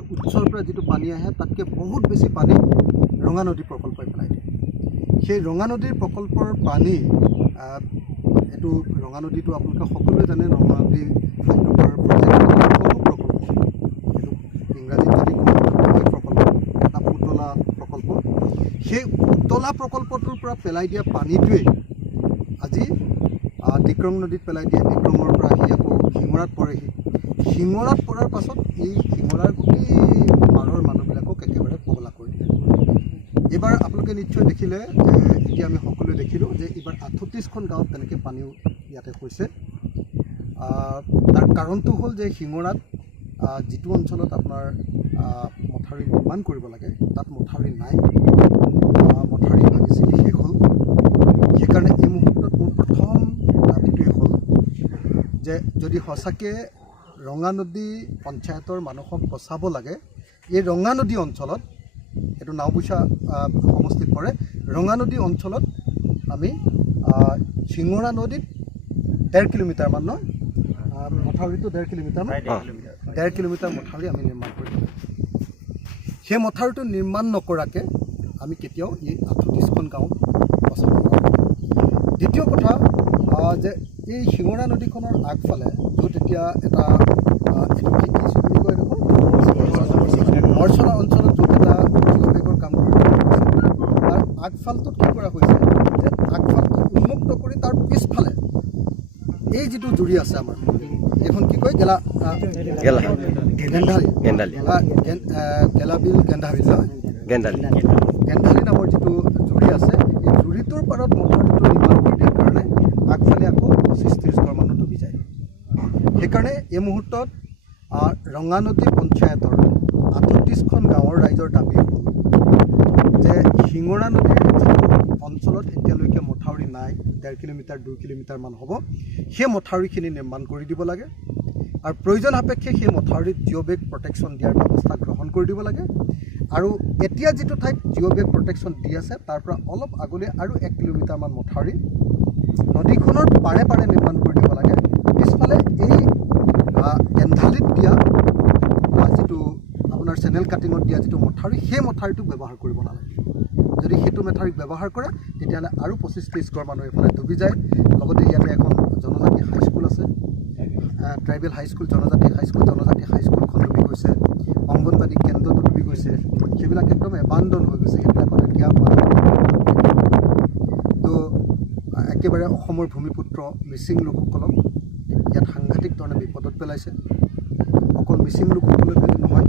আৰু উৎসৰ পৰা যিটো পানী আহে তাতকৈ বহুত বেছি পানী ৰঙা নদী প্ৰকল্পই পেলাই দিয়ে। সেই ৰঙা নদীৰ প্ৰকল্পৰ পানী এইটো ৰঙা নদীটো আপোনালোকে সকলোৱে জানে, ৰঙা নদী প্ৰকল্প, এইটো ইংৰাজীত যদি প্ৰকল্প এটা উতলা প্ৰকল্প। সেই উতলা প্ৰকল্পটোৰ পৰা পেলাই দিয়া পানীটোৱেই আজি ডিক্ৰং নদীত পেলাই দিয়ে। ডিক্ৰঙৰ পৰা আহি আকৌ শিঙৰাত পৰেহি। শিঙৰাত পৰাৰ পাছত এই শিঙৰাৰ গোটেই পাৰৰ মানুহবিলাকক একেবাৰে পগলা কৰি দিয়ে। এইবাৰ আপোনালোকে নিশ্চয় দেখিলে যে এতিয়া আমি সকলোৱে দেখিলোঁ যে এইবাৰ 38খন গাঁৱত তেনেকৈ পানীও ইয়াতে হৈছে। তাৰ কাৰণটো হ'ল যে শিঙৰাত যিটো অঞ্চলত আপোনাৰ মথাউৰি নিৰ্মাণ কৰিব লাগে তাত মথাউৰি নাই, মথাউৰি ভাঙি ছিগি শেষ হ'ল। সেইকাৰণে এই মুহূৰ্তত মোৰ প্ৰথম দাবীটোৱে হ'ল যে যদি সঁচাকৈ ৰঙা নদী পঞ্চায়তৰ মানুহক বচাব লাগে, এই ৰঙা নদী অঞ্চলত, এইটো নাওবৈচা সমষ্টিত পৰে, ৰঙা নদী অঞ্চলত আমি শিঙৰা নদীত 1.5 কিলোমিটাৰমান নহয়, মথাউৰিটো 1.5 কিলোমিটাৰমান, 1.5 কিলোমিটাৰ মথাউৰি আমি নিৰ্মাণ কৰিব লাগে। সেই মথাউৰিটো নিৰ্মাণ নকৰাকৈ আমি কেতিয়াও এই 38খন গাঁও বচাব নোৱাৰোঁ। দ্বিতীয় কথা যে এই শিঙৰা নদীখনৰ আগফালে য'ত এতিয়া এটা এইটো কি বুলি কয় দেখোন মৰ্চলা অঞ্চলত য'ত এটা জিঅ'বেগৰ কাম কৰিব তাৰ আগফালটোত কি কৰা হৈছে যে আগফালটো উন্মুক্ত কৰি তাৰ পিছফালে এই যিটো জুৰি আছে আমাৰ এইখন কি কয় গেন্ধালি নামৰ যিটো জুৰি আছে, এই জুৰিটোৰ পাৰত মথাউৰিটো নিৰ্মাণ কৰি দিয়াৰ কাৰণে আগফালে আকৌ 25-30 ঘৰ মানুহ ডুবি যায়। সেইকাৰণে এই মুহূৰ্তত ৰঙা নদী পঞ্চায়তৰ 38খন গাঁৱৰ ৰাইজৰ দাবী হ'ল যে শিঙৰা নদীৰ যিটো অঞ্চলত এতিয়ালৈকে মথাউৰি নাই, 1.5 কিলোমিটাৰ 2 কিলোমিটাৰমান হ'ব, সেই মথাউৰিখিনি নিৰ্মাণ কৰি দিব লাগে। আৰু প্ৰয়োজন সাপেক্ষে সেই মথাউৰিত জিঅ'বেগ প্ৰটেকশ্যন দিয়াৰ ব্যৱস্থা গ্ৰহণ কৰি দিব লাগে। আৰু এতিয়া যিটো ঠাইত জিঅ'বেগ প্ৰটেকশ্যন দি আছে তাৰ পৰা অলপ আগলৈ আৰু 1 কিলোমিটাৰমান মথাউৰি নদীখনৰ পাৰে পাৰে নিৰ্মাণ কৰি দিব লাগে। পিছফালে এই গেন্ধালিত দিয়া যিটো আপোনাৰ চেনেল কাটিঙত দিয়া যিটো মথাউৰি, সেই মথাউৰিটো ব্যৱহাৰ কৰিব নালাগে। যদি সেইটো মথাউৰিক ব্যৱহাৰ কৰে তেতিয়াহ'লে আৰু 25-30 ঘৰ মানুহ এইফালে ডুবি যায়। লগতে ইয়াতে এখন জনজাতি হাইস্কুল আছে, ট্ৰাইবেল হাইস্কুল, জনজাতি হাইস্কুলখন ডুবি গৈছে, অংগনবাদী কেন্দ্ৰটো ডুবি গৈছে, সেইবিলাক একদম এবাণ্ডন হৈ গৈছে। সেইবিলাকত এতিয়া তো একেবাৰে অসমৰ ভূমিপুত্ৰ মিচিং লোকসকলক ইয়াত সাংঘাতিক ধৰণে বিপদত পেলাইছে। অকল মিচিং লোকসকলকে নহয়,